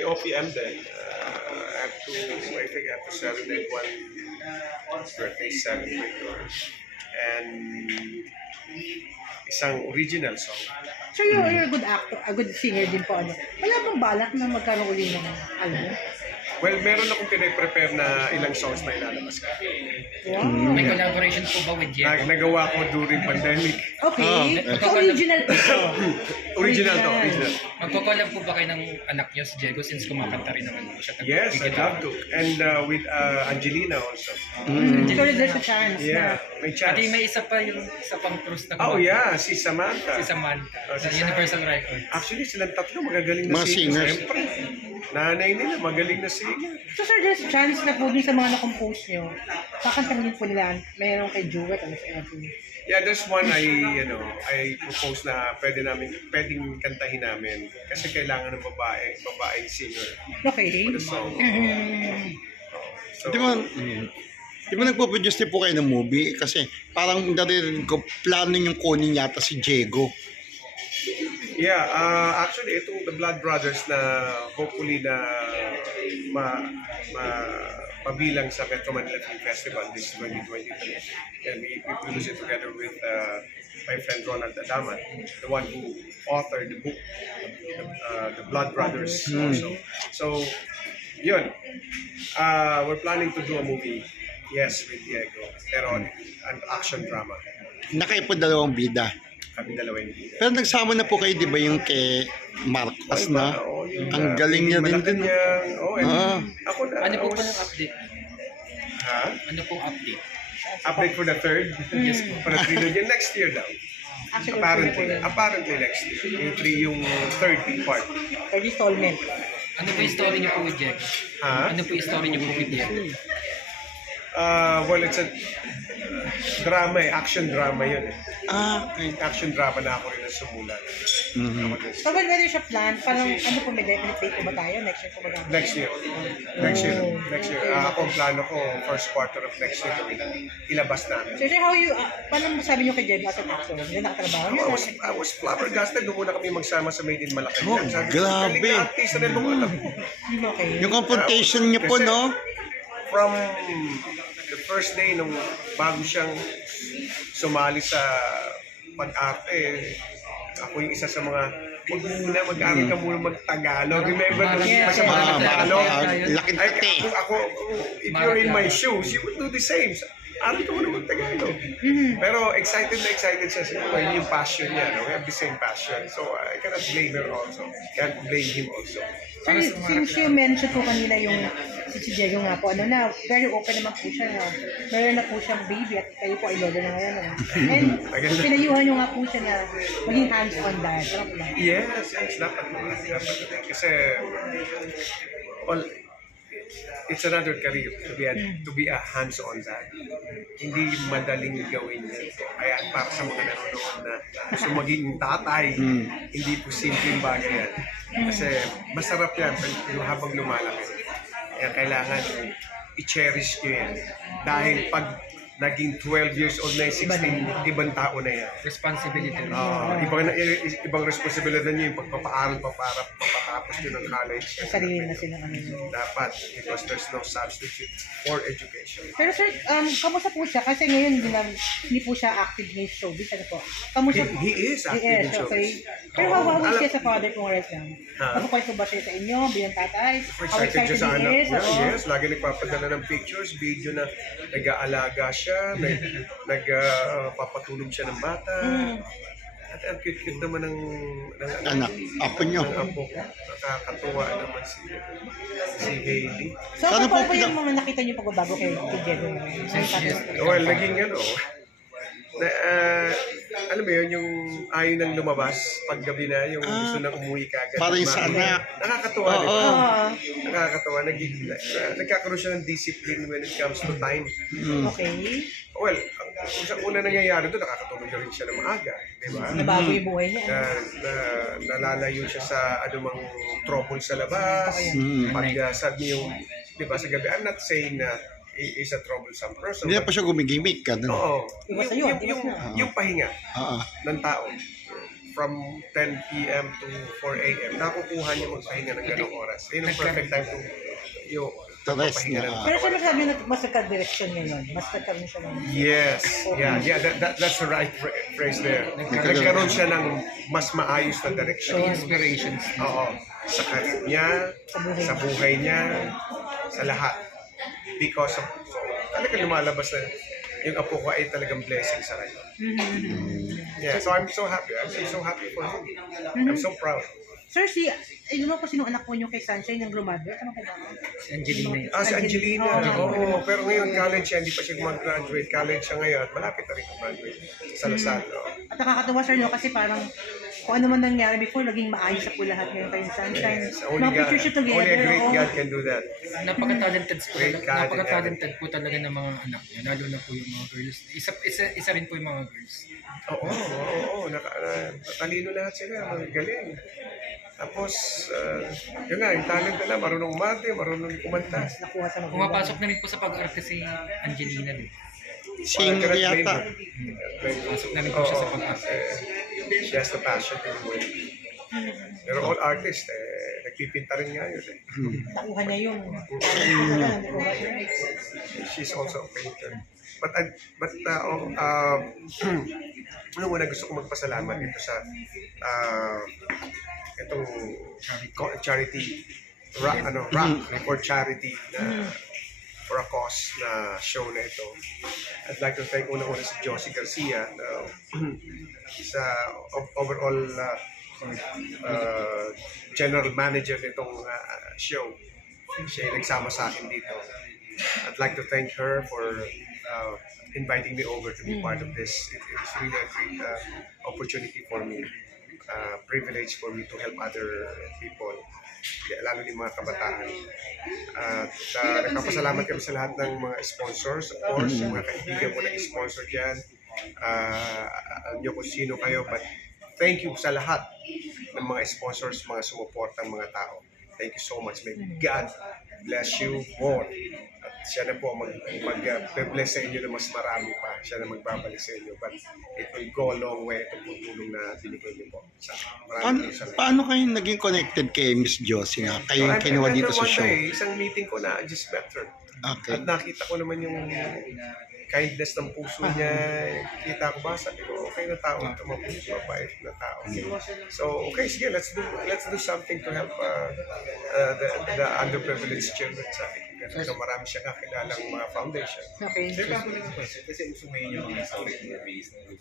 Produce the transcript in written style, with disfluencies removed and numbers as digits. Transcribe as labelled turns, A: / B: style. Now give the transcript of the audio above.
A: may OPM din. I think I have to celebrate one birthday celebrator. And isang original song.
B: So you're a good actor, a good singer din po. Ano? Wala bang balak na magkaroon uli ng album?
A: Well, meron akong pinay-prepare na ilang songs na ilalabas ka.
B: Wow.
C: May collaboration po ba with Diego?
A: Nagawa ko during pandemic.
B: Okay. So original po ito.
A: Original to, original.
C: Magko-collab po ba kayo ng anak niyo si Diego since kumakanta rin naman po siya?
A: Yes, I'd love to. And with Angelina also.
B: So there's a chance
A: Yeah, may chance.
C: Pati may isa pang cruise na
A: Oh
C: kumakanta.
A: yeah, si Samantha.
C: Si Samantha.
A: Si
C: Sa Universal Records.
A: Actually, silang tatlo magagaling na
D: Mga singers.
A: Siyempre, nanay nila magaling na singer.
B: So sir, there's a chance na po din sa mga na-compose nyo, kakantahin po nila, mayroon kay Jewett, ano sa Evan.
A: Yeah, there's one I propose na pwedeng kantahin namin kasi kailangan ng babaeng singer
B: Okay.
A: for the song. So,
D: Di ba nagpo-produce din po kayo ng movie? Kasi parang naririnig ko, plano yung kunin yata si Diego.
A: yeah, actually itong The Blood Brothers na hopefully na mabilang sa Metro Manila Film Festival this 2023. And we produce it together with my friend Ronald Adaman, the one who authored the book, The Blood Brothers also. So, yun. We're planning to do a movie, yes, with Diego, pero an action drama.
D: Nakaipon dalawang bida.
A: Kami dalawa hindi.
D: Pero nagsama na po kayo, di ba, yung kay Marcos na? Ang galing niya din.
A: Ako na.
C: Ano po pa ng update?
A: Ha?
C: Ano pong update?
A: Update for the third?
C: Yes po.
A: For the trilogy? Next year daw.
B: Actually,
A: Apparently next year. Yung third part.
B: third installment.
C: Ano po yung story niyo po with Diego?
A: Ha?
C: Ano po yung story niyo po with Diego?
A: Well, it's a drama action drama yun eh.
D: Okay.
A: Action drama na ako rin ang sumulat. Ako din.
B: So when siya plan, parang ano po, may definite date po ba tayo? Next year po ba tayo?
A: Next year. Next year. Ako ang plano ko, first quarter of next year gawin na ilabas namin.
B: So sir, how you, paano sabi niyo kay Diego as an actor? Hindi nakatrabaho niyo?
A: I was flabbergasted nung muna kami magsama sa Made in Malacanang.
D: Oh,
A: Sabi ko,
D: grabe.
A: galing na artista na nung alam ko.
B: Okay.
D: Yung confrontation niyo po,
A: Kasi
D: no?
A: From the first day nung bago siyang sumali sa pag-arte, ako yung isa sa mga mag-aaral ka muna mag-Tagalog. Remember, naging pa sa mga Tagalog.
D: Laking tate.
A: Ako, if you're in my shoes, you would do the same. Aral ka muna mag-Tagalog. Pero excited siya. Yun yung passion niya. No? We have the same passion. So I cannot blame her also. Can't blame him also.
B: Sir, since you mentioned po kanina yung si Diego nga po, ano na, very open naman po siya. No? Meron na po siyang baby at kayo po ay lolo na ngayon. No? And pinayuhan nyo nga po siya na maging hands-on dad. Ano po ba?
A: Yes. Dapat naman. Kasi, well, it's another career to be a hands-on dad. Hindi madaling gawin yan. Kaya para sa mga nanonood na gusto maging tatay, hindi po simpleng bagay yan. Kasi masarap yan habang lumalaki. Kaya kailangan i-cherish nyo yan. Dahil pag naging 12 years old na yung 16, ibang tao na yan.
C: Responsibility.
A: Ibang responsibilidad nyo yung pagpapaaral papatapos nyo ng college.
B: Sarili na sila ano.
A: Dapat, because there's no substitute for education.
B: Pero sir, kamusta po siya? Kasi ngayon hindi po siya active in showbiz. Ano po? Kamusta po?
A: He is active in showbiz.
B: Okay. Pero how is siya sa father kung right now? Ano po ba siya sa inyo bilang tatay? How
A: Excited siya sa anak
B: he is?
A: niya.
B: Oo.
A: Yes, lagi nagpapadala ng pictures, video na nag-aalaga siya, nagpapatulog siya ng bata. At ang cute-cute naman ng
D: Anak, apo niyo.
A: ng apo ko. Nakakatuwa naman si Hailey.
B: So,
D: Sana
B: ano po
D: po
B: yung mga nakita niyo pagbabago kay Diego?
A: Well, naging alam mo yun, yung ayaw nang lumabas paggabi na, yung gusto nang umuwi kagad.
D: Para yung sa anak.
A: Nakakatuwa, di ba?
D: Oo.
A: Nakakatawa, nagkakaroon siya ng discipline when it comes to time.
B: Okay.
A: Well, sa una nangyayari doon, nakakatulog na rin siya ng maaga, di ba?
B: Nabago yung buhay niya.
A: Nalalayo siya sa anumang trouble sa labas. Pag sabi yung, di ba, sa gabi, I'm not saying na is a troublesome person.
D: Hindi na pa siya gumigimik ka.
A: Oo.
B: Iwas na yun,
A: Yung pahinga
D: Oo.
A: ng tao. from 10 p.m. to 4 a.m. nakukuha niya magpahinga ng ganong oras. Yun ang perfect time to yung
D: To rest
A: magpahinga
D: niya.
A: ng
B: Pero siya nagsabi na mas nagka-direction niya nun. Mas nagkaroon siya ng...
A: Yes. Yeah, that's the right phrase there. Nagkaroon siya ng mas maayos na direction.
C: Inspirations.
A: Oo. Sa karir niya, sa buhay niya, sa lahat. Because of, so, talagang lumalabas na yung apo ko ay talagang blessing sa kanya. Yeah, so I'm so happy. I'm so happy for him. I'm so proud.
B: Sir, ano po sinong anak po niyo kay Sunshine yung graduate? Ano po ba?
C: Si Angelina yun.
A: Si Angelina.
B: Oo.
A: Oo, pero ngayon college siya, hindi pa siya mag-graduate. College siya ngayon. Malapit na rin mag-graduate sa Lasal.
B: At nakakatawa sir, no? Kasi parang kung ano man nangyari before, naging maayos na po lahat ngayon kayong Sunshine.
A: Yes,
B: Mga picture siya together.
A: only a great
B: oo.
A: God can do that.
C: Napaka-talented po,
A: Great God in
C: napaka-talented po talaga ng mga anak niya, lalo na po yung mga girls. Isa rin po yung mga girls.
A: Oo. Talino lahat sila. Magaling. Tapos, yun nga, yung talent nila, marunong umarte, marunong kumanta.
B: Nakuha sa magulang.
C: Pumapasok na rin po sa pag-arte si Angelina din.
D: Singer yata.
C: Pasok na rin po siya sa pag-arte.
A: She has the passion to do it. Pero all artists, nagpipinta rin nga yun.
B: Nakuha niya yun.
A: She's also a painter. Ano muna gusto ko magpasalamat dito sa itong charity rock for charity na for a cause na show na ito. I'd like to thank una si Josie Garcia sa overall general manager nitong show. Siya yung nagsama sa akin dito. I'd like to thank her for inviting me over to be part of this. It's really a great opportunity for me, privilege for me to help other people, lalo ni mga kabataan. At nagpapasalamat kami sa lahat ng mga sponsors, of course, yung mga kaibigan ko na sponsor dyan. Alam niyo kung sino kayo, but thank you sa lahat ng mga sponsors, mga sumuportang mga tao. Thank you so much. May God bless you more. At siya na po mag-bless sa inyo na mas marami pa. Siya na magbabalik sa inyo. But it will go a long way itong tulong na binigay niyo po. Maraming salamat.
D: Paano kayo naging connected kay Miss Josie nga? Kayo yung kinuha dito sa show.
A: Isang meeting ko na, I just met her.
D: Okay.
A: At nakita ko naman yung kindness ng puso niya. Kita ko ba? Sabi ko, okay na tao ito. Mabait na tao. So, okay, sige, let's do something to help the underprivileged children sa akin. So, marami siya kakilalang mga foundation.
B: Okay.
E: Sir, bago lang yung question, kasi uso ngayon yung mga historic movies.